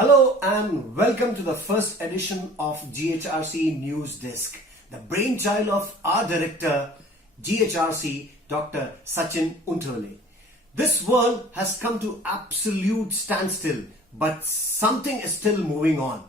Hello and welcome to the first edition of GHRCE News Desk, the brainchild of our director, GHRCE, Dr. Sachin Untitled. This world has come to absolute standstill, but something is still moving on.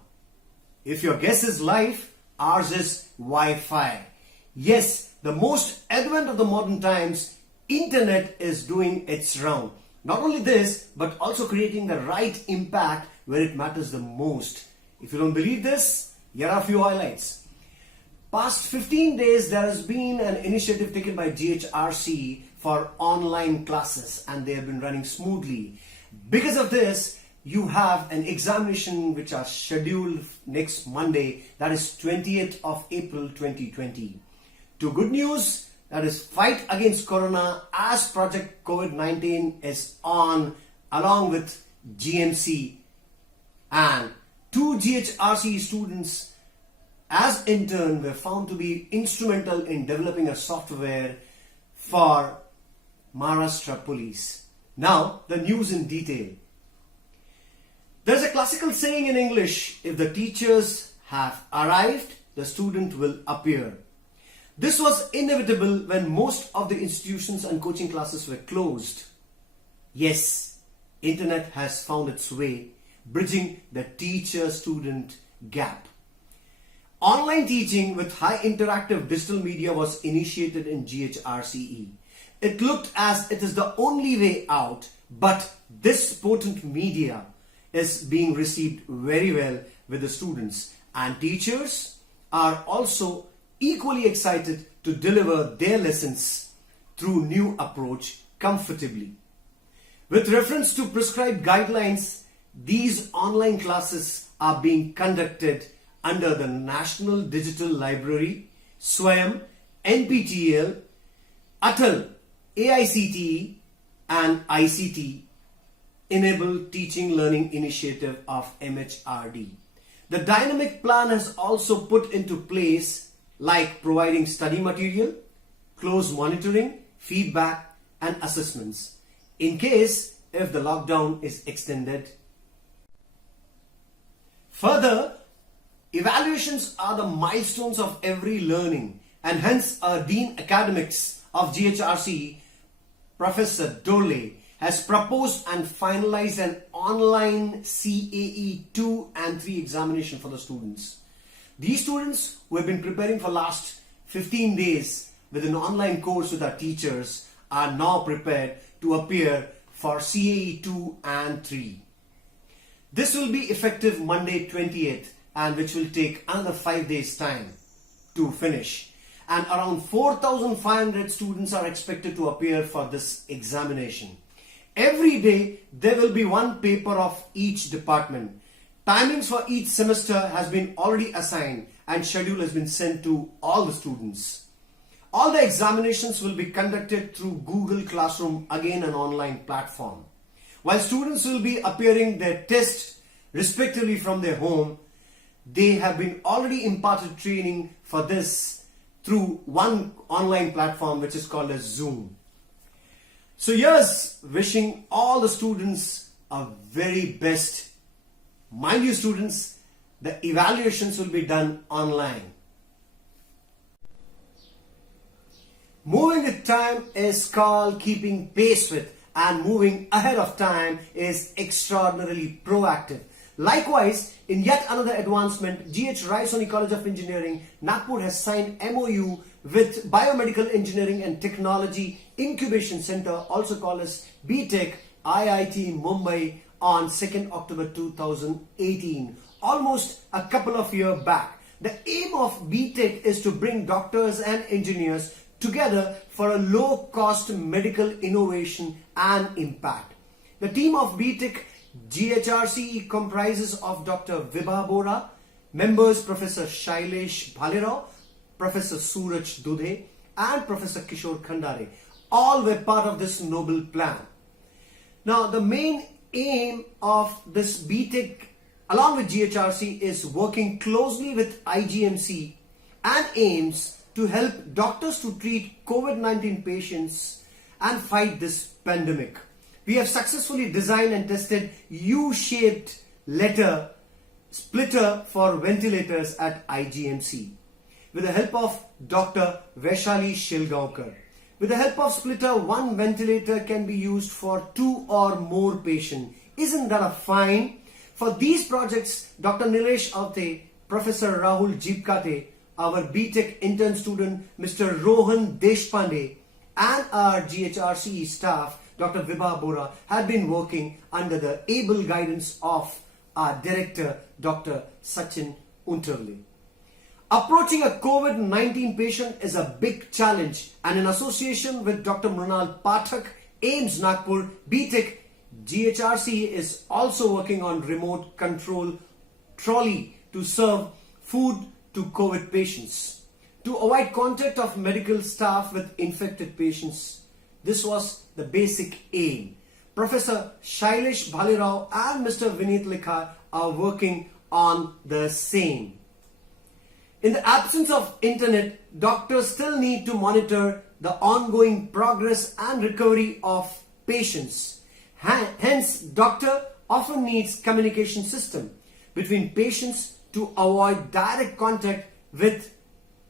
If your guess is life, ours is Wi-Fi. Yes, the most advent of the modern times, internet is doing its round. Not only this, but also creating the right impact where it matters the most. If you don't believe this, here are a few highlights. Past 15 days, there has been an initiative taken by GHRCE for online classes, and they have been running smoothly. Because of this, you have an examination which are scheduled next Monday, that is 20th of April 2020. Two good news, that is fight against Corona as Project COVID-19 is on along with GMC, and two GHRCE students as intern were found to be instrumental in developing a software for Maharashtra Police. Now the news in detail. There's a classical saying in English, if the teachers have arrived, the student will appear. This was inevitable when most of the institutions and coaching classes were closed. Yes, internet has found its way, bridging the teacher-student gap. Online teaching with high interactive digital media was initiated in GHRCE. It looked as it is the only way out, but this potent media is being received very well with the students, and teachers are also equally excited to deliver their lessons through new approach comfortably. With reference to prescribed guidelines, these online classes are being conducted under the National Digital Library, SWAYAM, NPTEL, ATAL, AICTE and ICT Enabled Teaching Learning Initiative of MHRD. The dynamic plan has also put into place like providing study material, close monitoring, feedback and assessments in case if the lockdown is extended. Further, evaluations are the milestones of every learning, and hence our Dean Academics of GHRCE, Professor Dorle, has proposed and finalized an online CAE 2 and 3 examination for the students. These students who have been preparing for last 15 days with an online course with our teachers are now prepared to appear for CAE 2 and 3. This will be effective Monday 20th, and which will take another 5 days time to finish. And around 4,500 students are expected to appear for this examination. Every day there will be one paper of each department. Timings for each semester has been already assigned and schedule has been sent to all the students. All the examinations will be conducted through Google Classroom, again an online platform. While students will be appearing their test respectively from their home, they have been already imparted training for this through one online platform which is called as Zoom. So here's wishing all the students a very best. Mind you students, the evaluations will be done online. Moving with time is called keeping pace with, and moving ahead of time is extraordinarily proactive. Likewise, in yet another advancement, GHRCE College of Engineering, Nagpur has signed MOU with Biomedical Engineering and Technology Incubation Center, also called as BTech, IIT Mumbai, on 2nd October 2018, almost a couple of years back. The aim of BTech is to bring doctors and engineers together for a low-cost medical innovation and impact. The team of BTech GHRCE comprises of Dr. Vibha Bora, members Professor Shailesh Bhalirao, Professor Suraj Dudhe and Professor Kishore Khandare. All were part of this noble plan. Now the main aim of this BTech along with GHRCE is working closely with IGMC and aims to help doctors to treat COVID-19 patients and fight this pandemic. We have successfully designed and tested U-shaped letter splitter for ventilators at IGMC. With the help of Dr. Vaishali Shilgaonkar. With the help of splitter, one ventilator can be used for 2 or more patients. Isn't that a fine? For these projects, Dr. Nilesh Avte, Professor Rahul Jeepkate, our BTech intern student Mr. Rohan Deshpande, and our GHRCE staff Dr. Vibha Bora had been working under the able guidance of our director Dr. Sachin Unterle. Approaching a COVID-19 patient is a big challenge, and in association with Dr. Mrunal Pathak, AIMS Nagpur, BTech, GHRCE is also working on remote control trolley to serve food to COVID patients. To avoid contact of medical staff with infected patients, this was the basic aim. Professor Shailesh Bhalirao and Mr. Vineet Likha are working on the same. In the absence of internet, doctors still need to monitor the ongoing progress and recovery of patients. Hence, doctor often needs communication system between patients to avoid direct contact with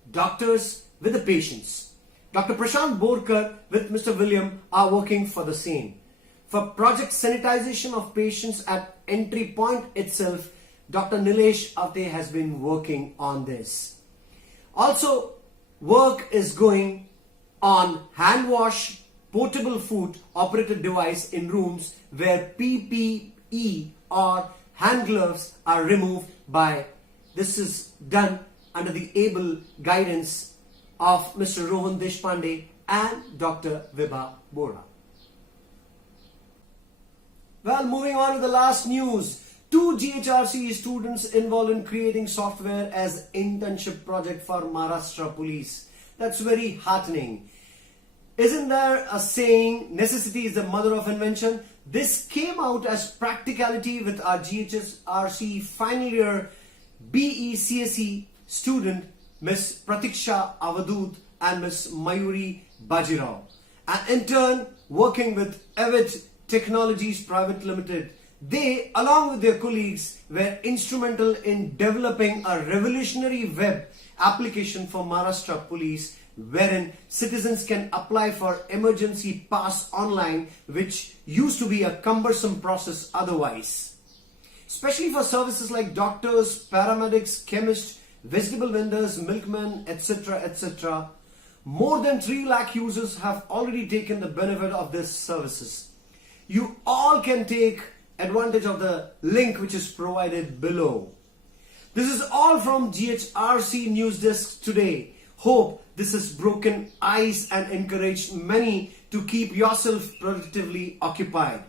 doctors with the patients. Dr. Prashant Borkar with Mr. William are working for the same. For project sanitization of patients at entry point itself, Dr. Nilesh Avte has been working on this. Also, work is going on hand wash, portable food operated device in rooms where PPE or hand gloves are removed by. This is done under the able guidance of Mr. Rohan Deshpande and Dr. Vibha Bora. Well, moving on to the last news. 2 GHRCE students involved in creating software as internship project for Maharashtra Police. That's very heartening. Isn't there a saying, necessity is the mother of invention? This came out as practicality with our GHRCE final year BECSE student Miss Pratiksha Avadut and Miss Mayuri Bajirao. An intern working with Avid Technologies Private Limited. They, along with their colleagues, were instrumental in developing a revolutionary web application for Maharashtra Police, wherein citizens can apply for emergency pass online, which used to be a cumbersome process otherwise. Especially for services like doctors, paramedics, chemists, vegetable vendors, milkmen, etc., etc. More than 3 lakh users have already taken the benefit of these services. You all can take advantage of the link which is provided below. This is all from GHRC News Desk today. Hope this has broken ice and encouraged many to keep yourself productively occupied.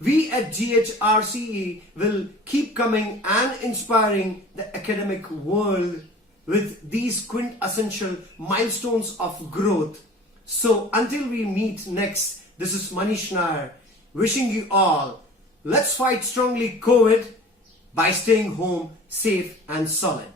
We at GHRCE will keep coming and inspiring the academic world with these quintessential milestones of growth. So until we meet next, this is Manish Nair wishing you all, let's fight strongly COVID by staying home safe and solid.